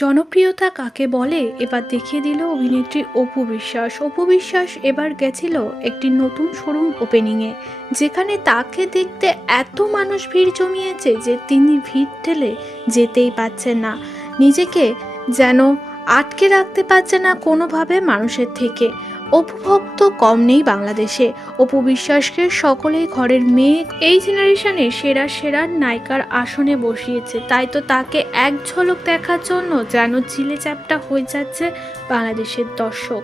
জনপ্রিয়তা কাকে বলে এবার দেখিয়ে দিল অভিনেত্রী অপু বিশ্বাস। অপু বিশ্বাস এবার গেছিল একটি নতুন শোরুম ওপেনিংয়ে, যেখানে তাকে দেখতে এত মানুষ ভিড় জমিয়েছে যে তিনি ভিড় ঠেলে যেতেই পারছেন না, নিজেকে যেন আটকে রাখতে পারছে না কোনোভাবে মানুষের থেকে। অপু ভক্ত কম নেই বাংলাদেশে। অপু বিশ্বাসকে সকলেই ঘরের মেয়ে, এই জেনারেশনে সেরা সেরা নায়িকার আসনে বসিয়েছে। তাই তো তাকে এক ঝলক দেখার জন্য যেন চিলে চ্যাপটা হয়ে যাচ্ছে বাংলাদেশের দর্শক।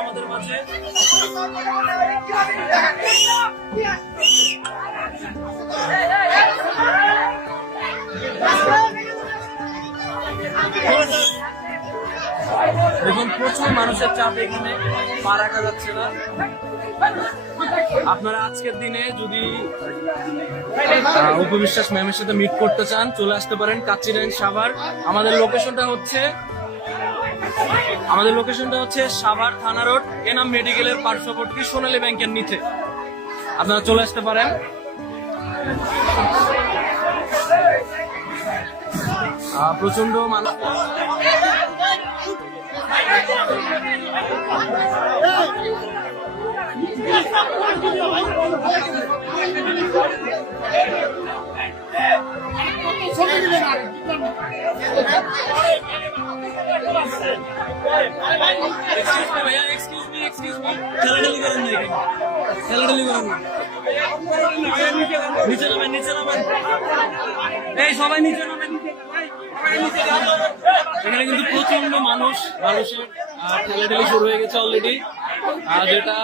আমাদের মাঝে দেখুন, প্রচুর মানুষের চাপ, এখানে পা রাখা যাচ্ছে না। আপনারা আজকের দিনে যদি অপু বিশ্বাস ম্যামের সাথে মিট করতে চান, চলে আসতে পারেন কাচিরাইন সাভার। আমাদের লোকেশনটা হচ্ছে সাভার থানা রোড, এনাম মেডিকেলের পার্শ্ববর্তী সোনালী ব্যাংকের নিচে। আপনারা চলে আসতে পারেন। প্রচন্ড মানুষ, নিচে নামেন, এই সবাই নিচে নামেন। এখানে কিন্তু প্রচন্ড মানুষের ঠেলাঠেলি শুরু হয়ে গেছে অলরেডি, যেটা